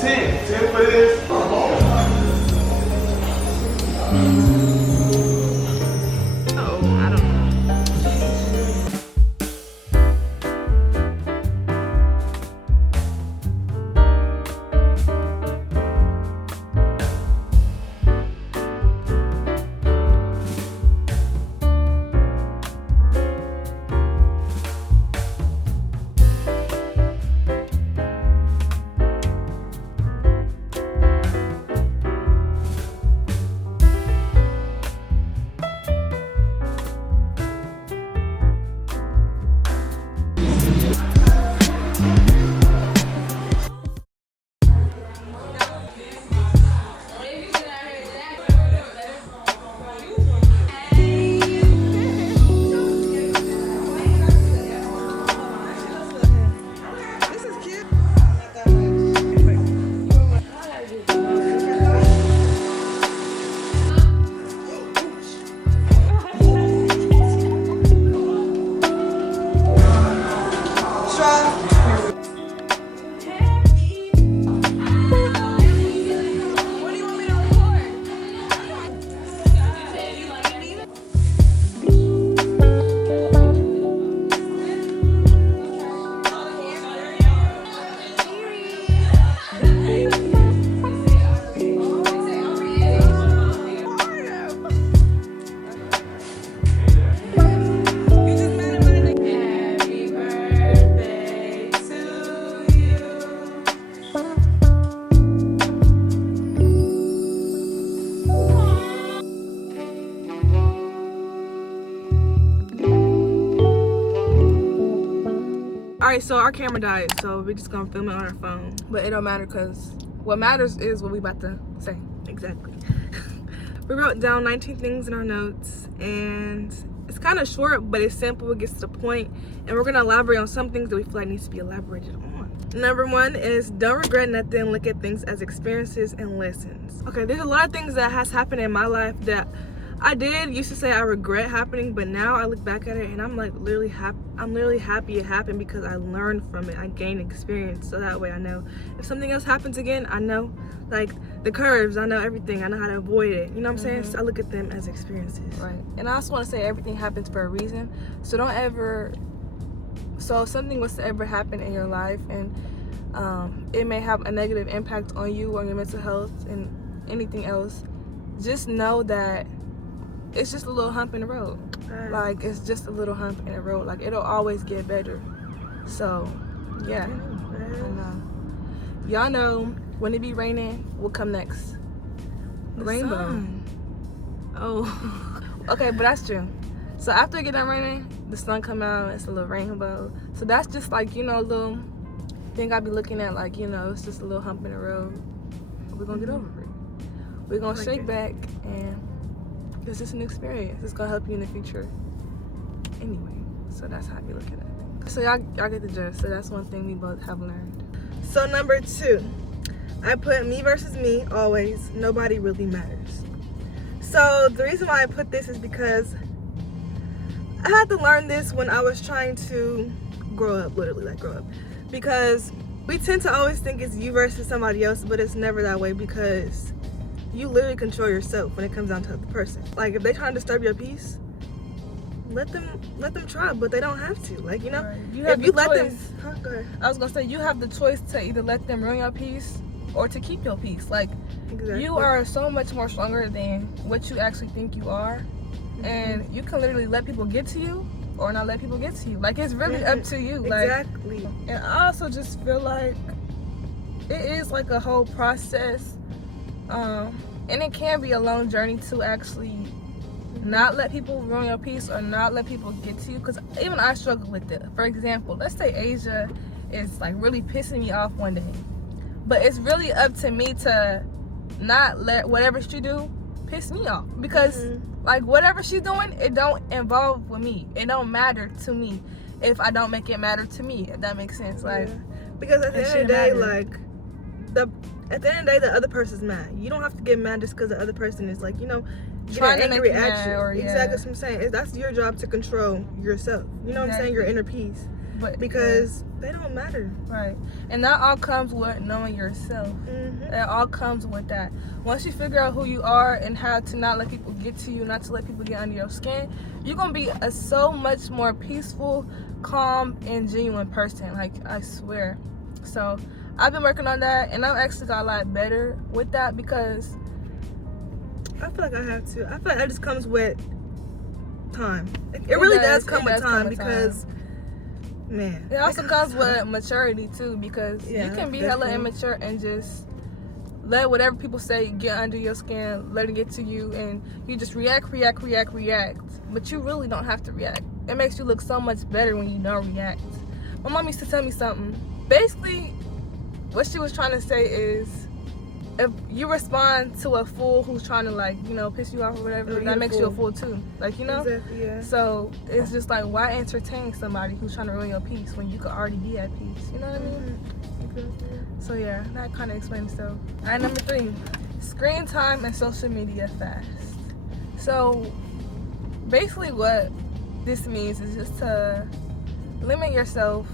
10 for this. Alright, so our camera died, so we're just gonna film it on our phone. But it don't matter because what matters is what we about to say. Exactly. We wrote down 19 things in our notes, and it's kind of short, but it's simple, it gets to the point, and we're gonna elaborate on some things that we feel like needs to be elaborated on. Number 1 is don't regret nothing, look at things as experiences and lessons. Okay, there's a lot of things that has happened in my life that I used to say I regret happening, but now I look back at it and I'm like literally happy it happened because I learned from it. I gained experience, so that way I know if something else happens again, I know like the curves, I know everything, I know how to avoid it. You know what I'm saying? So I look at them as experiences. Right. And I also want to say everything happens for a reason. So don't ever. So if something was to ever happen in your life and it may have a negative impact on you, on your mental health, and anything else, just know that it's just a little hump in the road. Like, it's just a little hump in the road. Like, it'll always get better. So, yeah. Y'all know when it be raining, what come next? The rainbow. Sun. Oh. Okay, but that's true. So after it get done raining, the sun come out, it's a little rainbow. So that's just like, you know, a little thing I be looking at, like, you know, it's just a little hump in the road. We're gonna get over it. We're gonna shake back, and it's just an experience. It's gonna help you in the future anyway. So that's how I be looking at it. So y'all get the gist. So that's one thing we both have learned. So number 2, I put me versus me always. Nobody really matters. So the reason why I put this is because I had to learn this when I was trying to grow up, literally like grow up. Because we tend to always think it's you versus somebody else, but it's never that way because you literally control yourself when it comes down to the person. Like, if they try to disturb your peace, let them try, but they don't have to. Like, you know, right. If you let them. Go ahead. I was gonna say, you have the choice to either let them ruin your peace or to keep your peace. Like, exactly. You are so much more stronger than what you actually think you are, and you can literally let people get to you or not let people get to you. Like, it's really up to you. Exactly. Like, and I also just feel like it is like a whole process. And it can be a long journey to actually not let people ruin your peace or not let people get to you, because even I struggle with it. For example, let's say Asia is like really pissing me off one day, but it's really up to me to not let whatever she do piss me off, because like whatever she's doing, it don't involve with me. It don't matter to me if I don't make it matter to me, if that makes sense. Like, because at the end of the day, like at the end of the day, the other person's mad. You don't have to get mad just because the other person is like, you know, trying to make you. Exactly, that's what I'm saying. That's your job to control yourself. You know what I'm saying? Your inner peace. But because they don't matter. Right. And that all comes with knowing yourself. Mm-hmm. It all comes with that. Once you figure out who you are and how to not let people get to you, not to let people get under your skin, you're going to be a so much more peaceful, calm, and genuine person. Like, I swear. So, I've been working on that, and I've actually got a lot better with that because I feel like I have to. I feel like that just comes with time. It really does come with time because, man. It also comes with maturity too, because you can be hella immature and just let whatever people say get under your skin, let it get to you, and you just react. But you really don't have to react. It makes you look so much better when you don't react. My mom used to tell me something. Basically, what she was trying to say is, if you respond to a fool who's trying to, like, you know, piss you off or whatever, that makes you a fool too. Like, you know? Exactly, yeah. So, it's just like, why entertain somebody who's trying to ruin your peace when you could already be at peace? You know what I mean? Mm-hmm. So, yeah, that kind of explains itself. Alright, number 3. Screen time and social media fast. So, basically what this means is just to limit yourself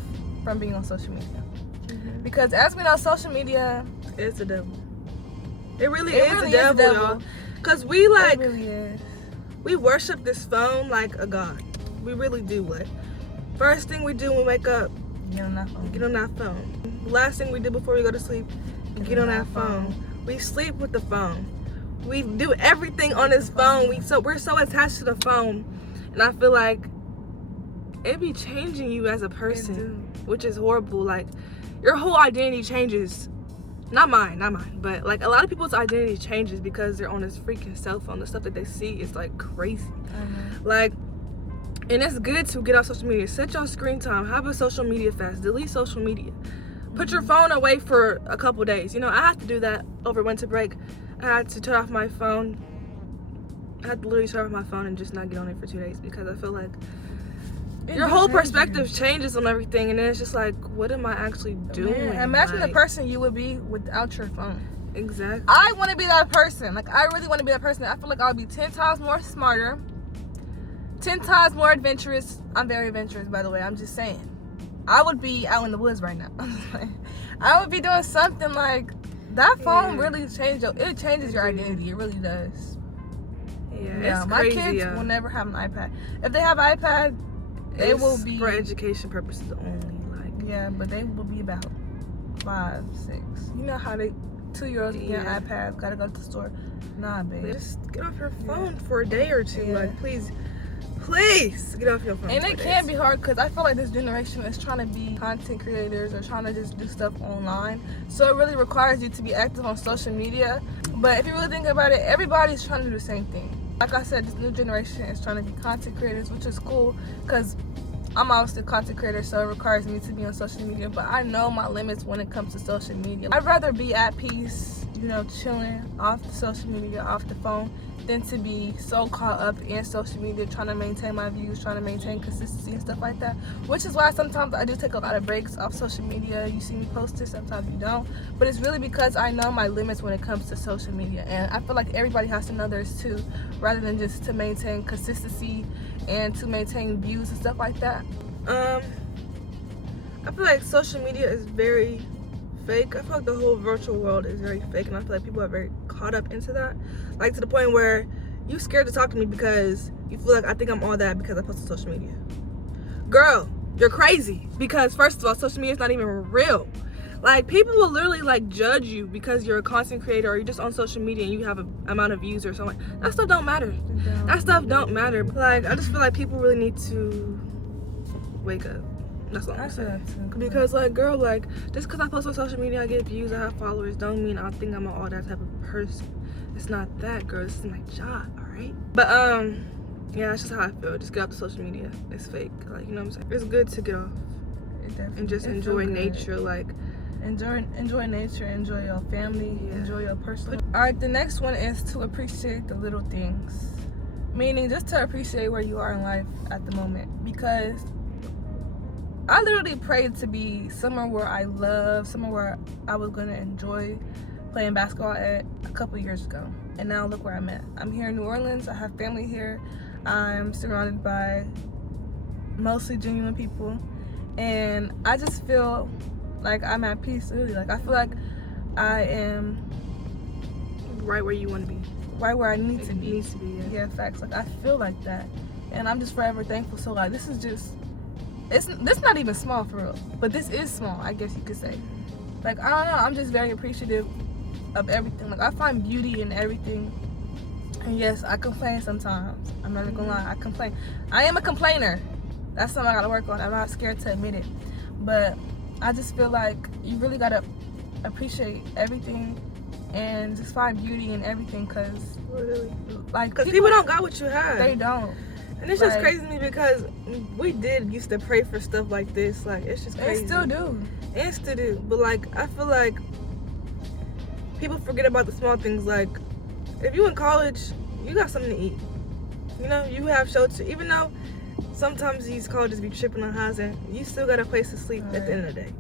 from being on social media. Mm-hmm. Because as we know, social media is the devil. It really It is really the is the devil, devil. y'all. Because we like, it really is. we worship this phone like a god. We really do. Like, first thing we do when we wake up, Get on that phone. get on that phone. Last thing we do before we go to sleep, get on that phone. We sleep with the phone. We do everything on this phone. We're so attached to the phone, and I feel like it be changing you as a person, which is horrible. Like, your whole identity changes. Not mine, but like a lot of people's identity changes because they're on this freaking cell phone. The stuff that they see is like crazy. Like, and it's good to get off social media. Set your screen time. Have a social media fast. Delete social media. Put your phone away for a couple days. You know, I had to do that over winter break. I had to turn off my phone. I had to literally turn off my phone and just not get on it for 2 days because I feel like your whole perspective changes on everything, and then it's just like, what am I actually doing? Man, imagine the person you would be without your phone. Exactly. I want to be that person. Like, I really want to be that person. I feel like I would be 10 times more smarter, 10 times more adventurous. I'm very adventurous, by the way. I'm just saying. I would be out in the woods right now. I would be doing something like that. Phone really changes your identity. It really does. Yeah, it's my crazy, kids will never have an iPad. If they have an iPad, it will be for education purposes only. Like, yeah, but they will be about 5, 6. You know how they 2-year-olds get an iPad, gotta go to the store. Nah, babe. Just get off your phone for a day or two. Like, please get off your phone. And it can be hard because I feel like this generation is trying to be content creators or trying to just do stuff online. So it really requires you to be active on social media. But if you really think about it, everybody's trying to do the same thing. Like I said, this new generation is trying to be content creators, which is cool because I'm obviously a content creator, so it requires me to be on social media. But I know my limits when it comes to social media. I'd rather be at peace, you know, chilling off the social media, off the phone, than to be so caught up in social media, trying to maintain my views, trying to maintain consistency and stuff like that. Which is why sometimes I do take a lot of breaks off social media. You see me post it, sometimes you don't. But it's really because I know my limits when it comes to social media. And I feel like everybody has to know theirs too, rather than just to maintain consistency and to maintain views and stuff like that. I feel like social media is very fake. I feel like the whole virtual world is very fake, and I feel like people are very caught up into that, like to the point where you scared to talk to me because you feel like I think I'm all that because I post on social media. Girl, you're crazy, because first of all, social media is not even real. Like, people will literally like judge you because you're a content creator or you're just on social media and you have an amount of views or something. That stuff don't matter. That stuff don't matter. Like, I just feel like people really need to wake up. That's all I'm saying. Because, like, girl, like, just because I post on social media, I get views, I have followers, don't mean I think I'm all that type of person. It's not that, girl. This is my job, alright? But, yeah, that's just how I feel. Just get off the social media. It's fake. Like, you know what I'm saying? It's good to get off and just enjoy nature. Like, enjoy nature, enjoy your family, enjoy your personal. Alright, the next one is to appreciate the little things. Meaning just to appreciate where you are in life at the moment. Because I literally prayed to be somewhere where I love, somewhere where I was going to enjoy playing basketball at a couple years ago. And now look where I'm at. I'm here in New Orleans. I have family here. I'm surrounded by mostly genuine people. And I just feel like I'm at peace, really. Like, I feel like I am right where you want to be. Right where I need to be. Needs to be, yeah, facts. Like, I feel like that. And I'm just forever thankful. So, like, this is just, this not even small for real. But this is small, I guess you could say. Like, I don't know. I'm just very appreciative of everything. Like, I find beauty in everything. And yes, I complain sometimes. I'm not even gonna lie. I complain. I am a complainer. That's something I gotta work on. I'm not scared to admit it. But I just feel like you really gotta appreciate everything and just find beauty in everything, because like, people don't got what you have. They don't. And it's just crazy to me, because we did used to pray for stuff like this. Like, it's just crazy. And still do. And still do. But like, I feel like people forget about the small things. Like, if you in college, you got something to eat. You know, you have shelter. Even though sometimes these colleges be tripping on housing, you still got a place to sleep at the end of the day.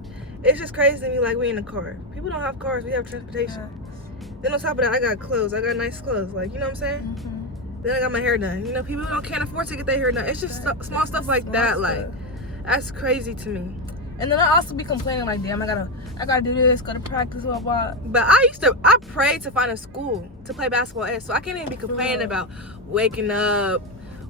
It's just crazy to me, like, we in a car. People don't have cars, we have transportation. Then on top of that, I got clothes. I got nice clothes. Like, you know what I'm saying? Then I got my hair done. You know, people can't afford to get their hair done. It's just small stuff like that. Like, that's crazy to me. And then I also be complaining, like, damn, I gotta do this, go to practice, blah, blah. But I prayed to find a school to play basketball at, so I can't even be complaining about waking up,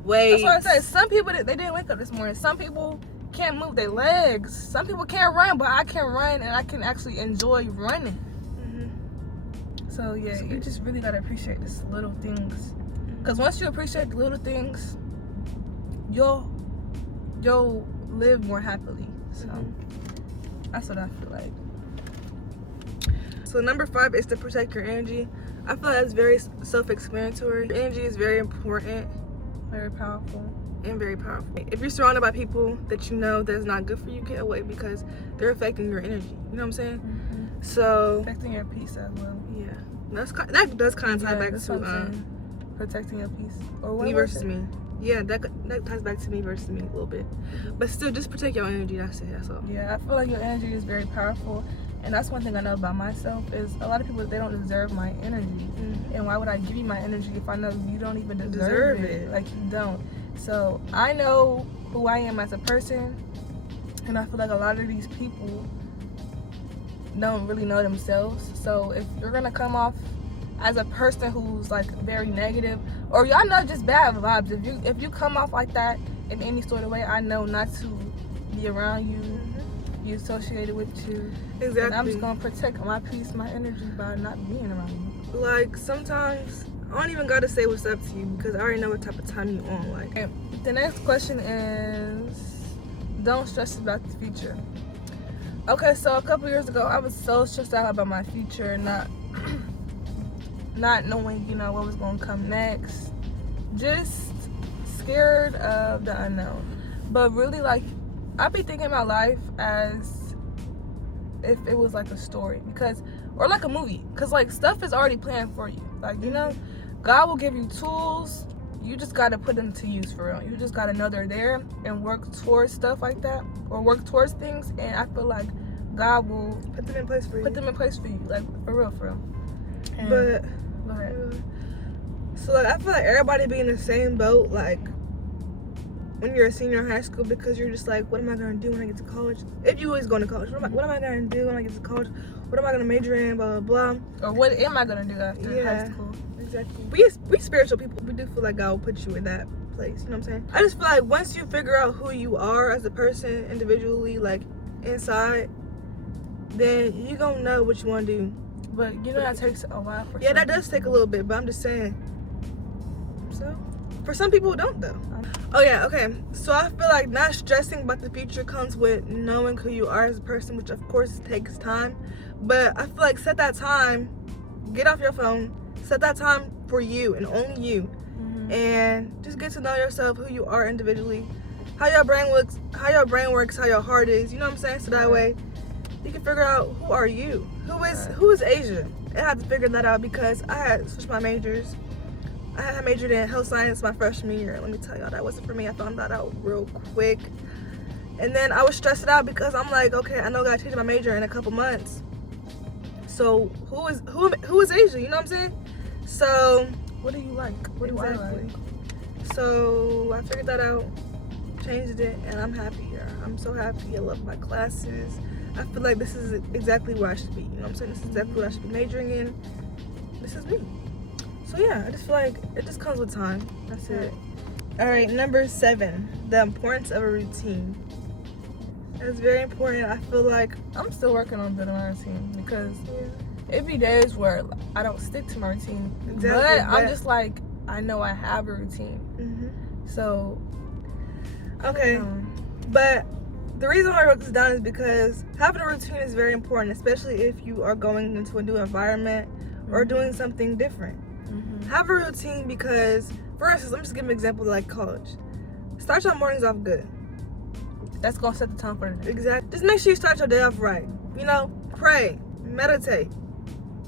That's what I said. Some people, they didn't wake up this morning. Some people can't move their legs. Some people can't run, but I can run, and I can actually enjoy running. So, yeah, you just really gotta appreciate these little things. Because once you appreciate the little things, you'll live more happily. So that's what I feel like. So number 5 is to protect your energy. I feel like that's very self-explanatory. Your energy is very important, very powerful, and very powerful. If you're surrounded by people that you know that's not good for you, get away, because they're affecting your energy. You know what I'm saying? So affecting your peace as well. Yeah, that does kind of tie back to protecting your peace. Or me versus me. Yeah, that ties back to me versus me a little bit. But still, just protect your energy. That's it. That's all. Yeah, I feel like your energy is very powerful. And that's one thing I know about myself, is a lot of people, they don't deserve my energy. And why would I give you my energy if I know you don't even deserve it? Like, you don't. So I know who I am as a person. And I feel like a lot of these people don't really know themselves. So if you're going to come off as a person who's like very negative, or y'all know just bad vibes, if you come off like that in any sort of way, I know not to be around you, be associated with you. Exactly. And I'm just gonna protect my peace, my energy, by not being around you. Like, sometimes I don't even gotta say what's up to you, because I already know what type of time you on. Like, okay. The next question is, don't stress about the future. Okay, so a couple years ago, I was so stressed out about my future, not knowing, you know, what was going to come next. Just scared of the unknown. But really, like, I be thinking about life as if it was like a story, or like a movie. Because, like, stuff is already planned for you. Like, you know, God will give you tools. You just got to put them to use for real. You just got to know they're there and work towards stuff like that, or work towards things. And I feel like God will put them in place for you. Like, for real. And but go ahead. So, like, I feel like everybody be in the same boat, like, when you're a senior in high school, because you're just like, what am I going to do when I get to college? If you always going to college, what am I going to do when I get to college? What am I going to major in, blah, blah, blah. Or what am I going to do after high school? Exactly. We spiritual people. We do feel like God will put you in that place, you know what I'm saying? I just feel like once you figure out who you are as a person, individually, like, inside, then you going to know what you want to do. But, you know, that takes a while for that does take a little bit, but I'm just saying. So, for some people, it don't, though. Oh, yeah, okay. So, I feel like not stressing about the future comes with knowing who you are as a person, which, of course, takes time. But I feel like set that time, get off your phone, set that time for you and only you. And just get to know yourself, who you are individually, how your brain works, how your heart is, you know what I'm saying? So that way, you can figure out who are you. Who is Asia? I had to figure that out because I had switched my majors. I had majored in health science my freshman year. Let me tell y'all, that wasn't for me. I found that out real quick. And then I was stressed out because I'm like, okay, I know I gotta change my major in a couple months. So who is Asia? You know what I'm saying? So what do you like? What do I like? So I figured that out. changed it, and I'm happier. I'm so happy. I love my classes. I feel like this is exactly where I should be. You know what I'm saying? This is exactly what I should be majoring in. This is me. So yeah, I just feel like it just comes with time. That's it. All right, number 7, the importance of a routine. It's very important. I feel like I'm still working on building my routine because it be days where I don't stick to my routine. Exactly, but I'm just like, I know I have a routine. So, okay. But the reason why I wrote this down is because having a routine is very important, especially if you are going into a new environment or doing something different. Have a routine because, for instance, let me just give an example like college. Start your mornings off good. That's gonna set the tone for the day. Exactly. Just make sure you start your day off right. You know, pray, meditate,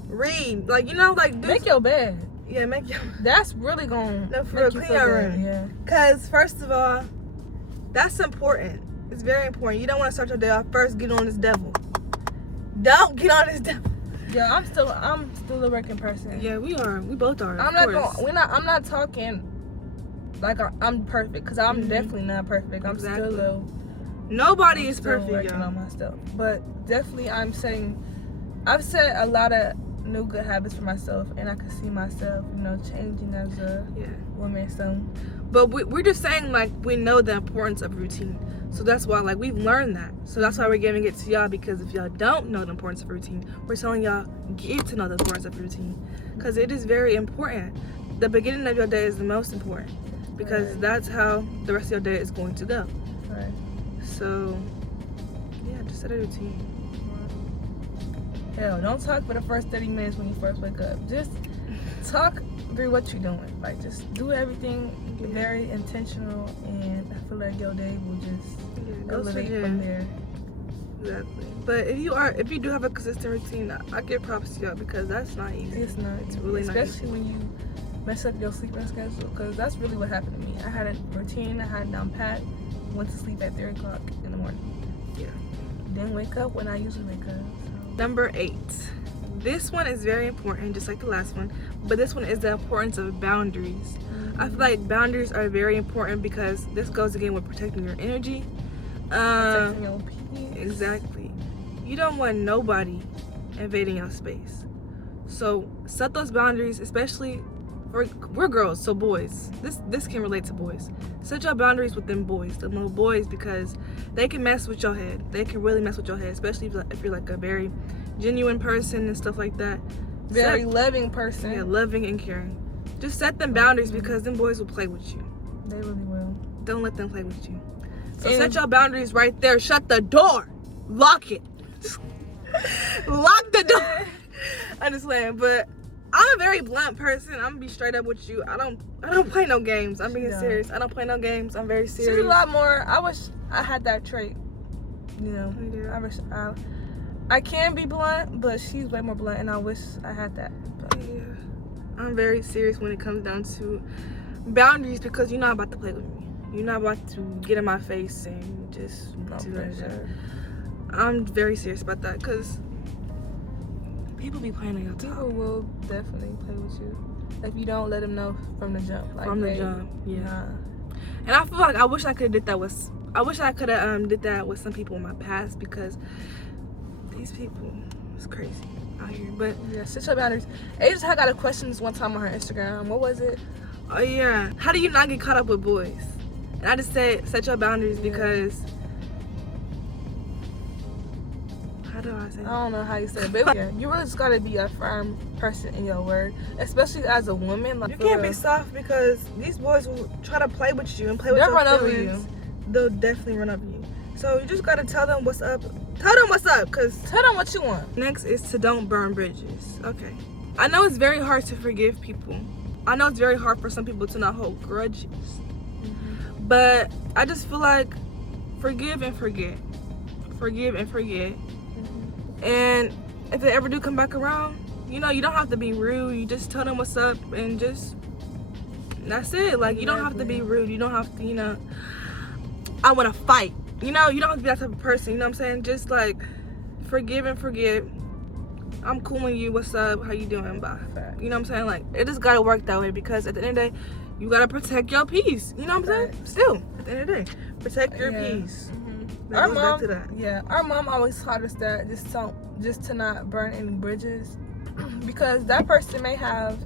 read. Like, you know, like make your bed. Yeah, make your. That's really gonna clean your room. Yeah. Cause first of all, that's important. It's very important. You don't want to start your day off first. Get on this devil. Don't get on this devil. Yeah, I'm still a working person. Yeah, we are. We both are. I'm not talking like I'm perfect, because I'm definitely not perfect. I'm still nobody is perfect, working on my stuff. But definitely I've set a lot of new good habits for myself, and I can see myself, you know, changing as a woman. So, but we're just saying, like, we know the importance of routine. So that's why, like, we've learned that. So that's why we're giving it to y'all, because if y'all don't know the importance of routine, we're telling y'all, get to know the importance of routine. Because it is very important. The beginning of your day is the most important, because that's how the rest of your day is going to go. Right. So, yeah, just set a routine. Hell, don't talk for the first 30 minutes when you first wake up. Just talk through what you're doing. Like, just do everything very intentional, and I feel like your day will just elevate from there. Exactly. But if you do have a consistent routine, I give props to y'all, because that's not easy. It's not. It's really not easy. Especially when you mess up your sleeping schedule, because that's really what happened to me. I had a routine, I had it down pat, went to sleep at 3 o'clock in the morning. Yeah. Didn't wake up when I usually wake up. So. Number 8. This one is very important, just like the last one, but this one is the importance of boundaries. I feel like boundaries are very important, because this goes again with protecting your energy. Protecting your peace. Exactly. You don't want nobody invading your space. So set those boundaries, especially we're girls, so boys. This can relate to boys. Set your boundaries with them boys, the little boys, because they can mess with your head. They can really mess with your head, especially if you're like a very genuine person and stuff like that. Very loving person. Yeah, loving and caring. Just set them boundaries, because them boys will play with you. They really will. Don't let them play with you. So set your boundaries right there. Shut the door. Lock it. Lock the door. I'm just playing, but I'm a very blunt person. I'm gonna be straight up with you. I don't play no games. I'm being serious. I don't play no games. I'm very serious. She's a lot more. I wish I had that trait. You know. Yeah. I wish I can be blunt, but she's way more blunt, and I wish I had that. But. Yeah. I'm very serious when it comes down to boundaries, because you're not about to play with me. You're not about to get in my face and just do that. I'm very serious about that, because people be playing on your top. People will definitely play with you if you don't let them know from the jump. Like, from the jump, yeah. Nah. And I feel like I wish I could have did that with some people in my past, because these people is crazy out here. But yeah, set your boundaries. Asia had got a question this one time on her Instagram. What was it? Oh yeah, how do you not get caught up with boys? And I just said set your boundaries, because how do I say that? I don't know how you say it, but yeah, you really just gotta be a firm person in your word, especially as a woman. Like, you can't be soft, because these boys will try to play with you and play with your run over feelings. you. They'll definitely run over you. So you just gotta tell them what's up. Tell them what's up, because tell them what you want. Next is to don't burn bridges. Okay. I know it's very hard to forgive people. I know it's very hard for some people to not hold grudges. But I just feel like forgive and forget. Forgive and forget. And if they ever do come back around, you know, you don't have to be rude. You just tell them what's up, and that's it. Like, you don't have to be rude. You don't have to, you know, I want to fight. You know, you don't have to be that type of person. You know what I'm saying? Just like forgive and forget. I'm cool with you. What's up? How you doing? Bye. You know what I'm saying? Like, it just gotta work that way, because at the end of the day, you gotta protect your peace. You know what I'm saying? Still, at the end of the day, protect your peace. Our mom, our mom always taught us that just to not burn any bridges, because that person may have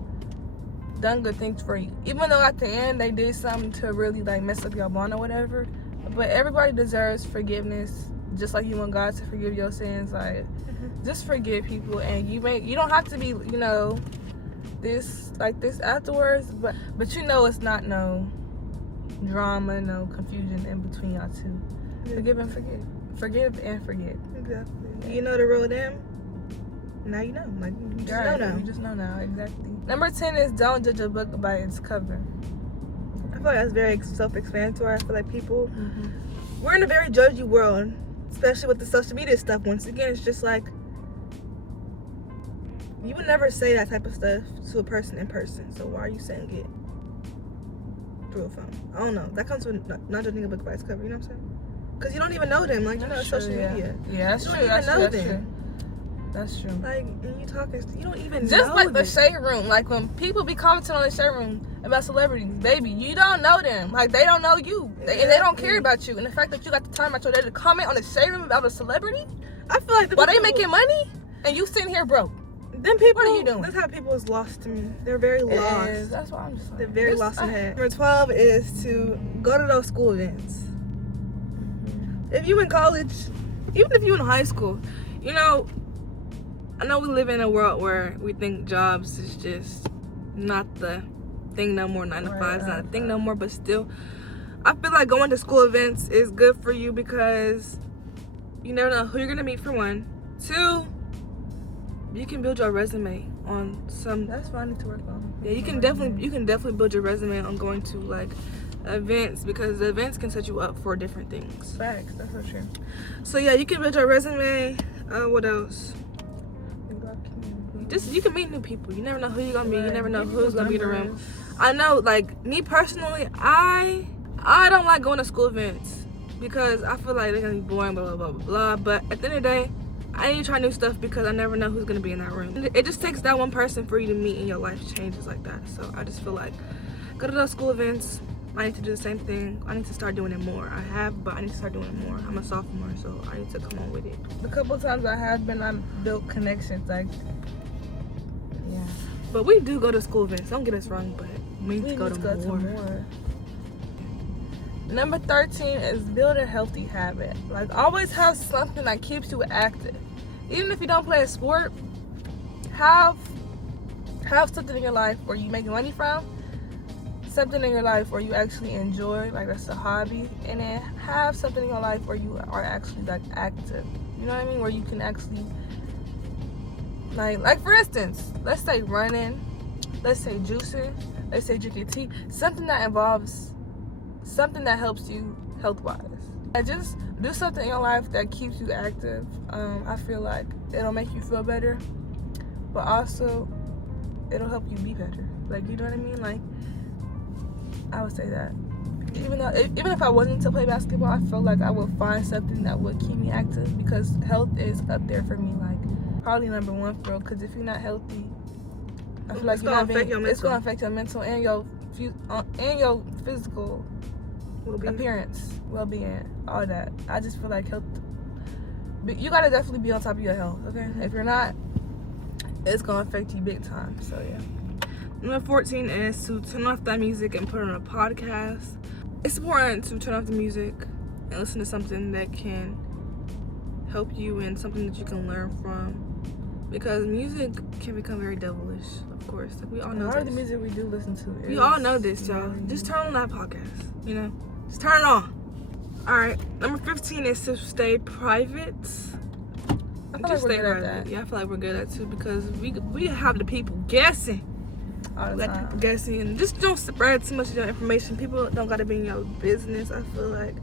done good things for you, even though at the end they did something to really like mess up your bond or whatever. But everybody deserves forgiveness, just like you want God to forgive your sins. Like, just forgive people, and you don't have to be, you know, this afterwards. But you know, it's not no drama, no confusion in between y'all two. Yeah. Forgive and forget. Forgive and forget. Exactly. Yeah. You know the real them. Now you know. Like, you just know now. You just know now. Exactly. Number 10 is don't judge a book by its cover. I feel like that's very self-explanatory. I feel like people, we're in a very judgy world, especially with the social media stuff. Once again, it's just like, you would never say that type of stuff to a person in person. So why are you saying it through a phone? I don't know. That comes with not judging a book by its cover. You know what I'm saying? Because you don't even know them. Like, you know, social media. Yeah, that's true. You don't even know them. That's true. Like, and you talking, you don't even just know like the shade room. Like, when people be commenting on the shade room about celebrities, baby, you don't know them. Like, they don't know you. And they don't care about you. And the fact that you got the time out your day to comment on the shade room about a celebrity, I feel like while they making money and you sitting here broke. Them people, what are you doing? That's how people is lost to me. They're very lost. That's why I'm just like, they're very lost in head. Number 12 is to go to those school events. If you in college, even if you in high school, you know, I know we live in a world where we think jobs is just not the thing no more. 9 to 5 is not a thing no more, but still, I feel like going to school events is good for you because you never know who you're gonna meet, for one. 2, you can build your resume on some. That's what I need to work on. Yeah, you can definitely build your resume on going to like events, because the events can set you up for different things. Facts, that's so true. So yeah, you can build your resume. What else? Just, you can meet new people. You never know who you're gonna meet. You never know who's gonna be in the room. I know, like, me personally, I don't like going to school events because I feel like they're gonna be boring, blah blah blah blah. But at the end of the day, I need to try new stuff because I never know who's gonna be in that room. It just takes that one person for you to meet and your life changes like that. So I just feel like, go to those school events. I need to do the same thing. I need to start doing it more. I have, but I need to start doing it more. I'm a sophomore, so I need to come on with it. The couple times I have been, I built connections. Like, yeah. But we do go to school events. Don't get us wrong, but we need to go to more. Number 13 is build a healthy habit. Like, always have something that keeps you active. Even if you don't play a sport, have something in your life where you make money from. Something in your life where you actually enjoy, like that's a hobby, and then have something in your life where you are actually like active. You know what I mean? Where you can actually like for instance, let's say running, let's say juicing, let's say drinking tea, something that involves something that helps you health-wise. And just do something in your life that keeps you active. I feel like it'll make you feel better, but also it'll help you be better. Like, you know what I mean? Like, I would say that. Even if I wasn't to play basketball, I feel like I would find something that would keep me active, because health is up there for me. Like, probably number 1 for real. Because if you're not healthy, I feel like it's gonna affect your mental and your physical appearance, well-being, all that. I just feel like health. But you gotta definitely be on top of your health. Okay, if you're not, it's gonna affect you big time. So yeah. Number 14 is to turn off that music and put on a podcast. It's important to turn off the music and listen to something that can help you and something that you can learn from, because music can become very devilish, of course. Like, we all know a lot of the music we do listen to. We all know this, y'all. Just turn on that podcast, you know? Just turn it on. Alright, number 15 is to stay private. I feel like we're good at that. Yeah, I feel like we're good at that too, because we have the people guessing. All the time. People guessing, and just don't spread too much of your information. People don't gotta be in your business. I feel like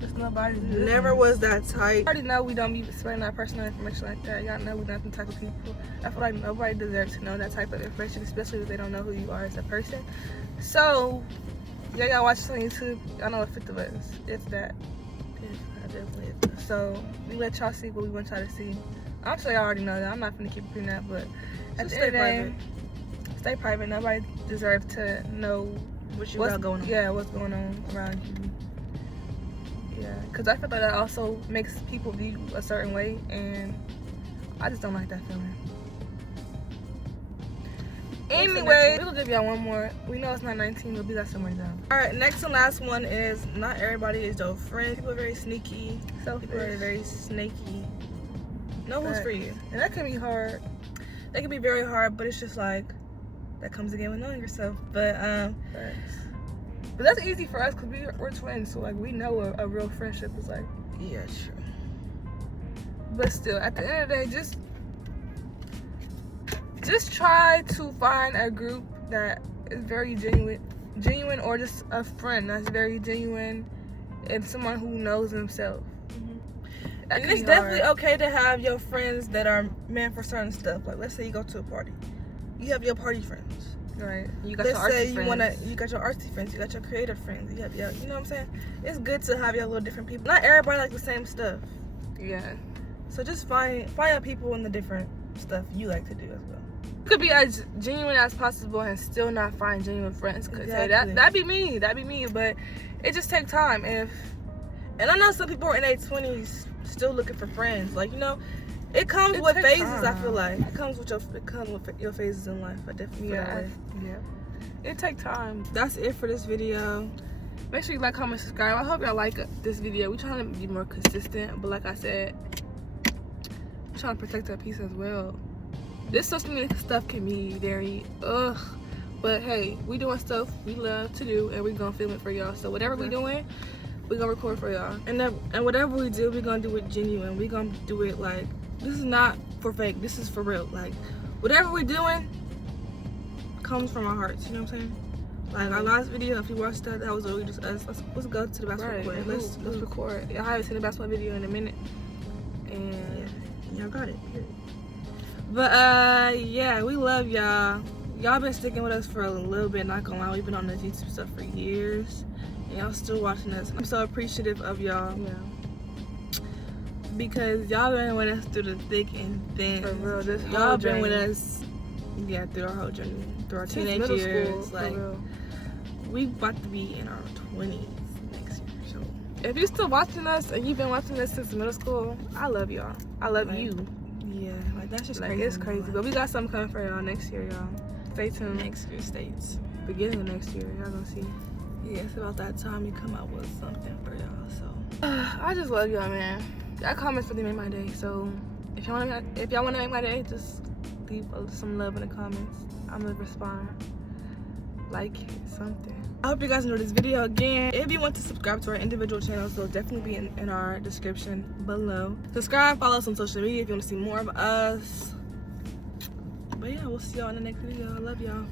it's nobody's business. Never was that tight. You already know we don't be spreading our personal information like that. Y'all know we're not the type of people. I feel like nobody deserves to know that type of information, especially if they don't know who you are as a person. So y'all watch this on YouTube. Y'all know a fifth of us. It's that. Definitely. So we let y'all see what we want y'all to see. I'm sure y'all already know that. I'm not gonna keep repeating that, but at the end of the day, stay private. Nobody deserves to know what you got going on. Yeah, what's going on around you. Yeah, because I feel like that also makes people view a certain way, and I just don't like that feeling. Anyway, we'll give y'all one more. We know it's not 19, but we got somewhere down. Alright, next and last one is not everybody is your friend. People are very sneaky. People are very snaky. Know who's for you. And that can be hard. That can be very hard, but it's just like, that comes again with knowing yourself. But that's easy for us because we're twins, so like we know a real friendship is like. Yeah, sure. But still, at the end of the day, just try to find a group that is very genuine, or just a friend that's very genuine and someone who knows themselves. And it's definitely okay to have your friends that are meant for certain stuff. Like, let's say you go to a party, you have your party friends, right? You got let's your say artsy friends. you got your artsy friends, you got your creative friends, you have your, you know what I'm saying? It's good to have your little different people. Not everybody like the same stuff. Yeah. So just find out people in the different stuff you like to do as well. You could be as genuine as possible and still not find genuine friends. Cause Exactly. hey, that'd be me. But it just takes time. And I know some people are in their 20s still looking for friends. Like, you know, it comes with phases. Time. I feel like it comes with your phases in life. I definitely feel that way. Yeah. It takes time. That's it for this video. Make sure you like, comment, subscribe. I hope y'all like this video. We're trying to be more consistent, but like I said, we're trying to protect our peace as well. This social media stuff can be very but hey, we doing stuff we love to do, and we're gonna film it for y'all. So whatever we doing, we're gonna record for y'all. And whatever we do, we're gonna do it genuine. We're gonna do it like, this is not for fake, this is for real. Like, whatever we're doing comes from our hearts, you know what I'm saying? Like our last video, if you watched that was really just us. Let's go to the basketball court. Let's record. I haven't seen a basketball video in a minute, and y'all got it. But yeah, we love y'all. Y'all been sticking with us for a little bit, not gonna lie. We've been on this YouTube stuff for years, and y'all still watching us. I'm so appreciative of y'all. Yeah. Because y'all been with us through the thick and thin. For real, this y'all whole been journey. with us, yeah, through our whole journey, through our Since teenage middle years. school, for like, real. we about to be in our 20s next year. So if you're still watching us and you've been watching us since middle school, I love y'all. I love you. Yeah, like that's just like crazy. it's crazy. But we got something coming for y'all next year, y'all. Stay tuned. Next year states. Beginning of next year, y'all gonna see. Yeah, it's about that time you come out with something for y'all. So I just love y'all, man. That comments really made my day. So if y'all wanna make my day, just leave some love in the comments. I'm gonna respond. Like it, something. I hope you guys enjoyed this video. Again, if you want to subscribe to our individual channels, they'll definitely be in our description below. Subscribe, follow us on social media if you want to see more of us. But yeah, we'll see y'all in the next video. I love y'all.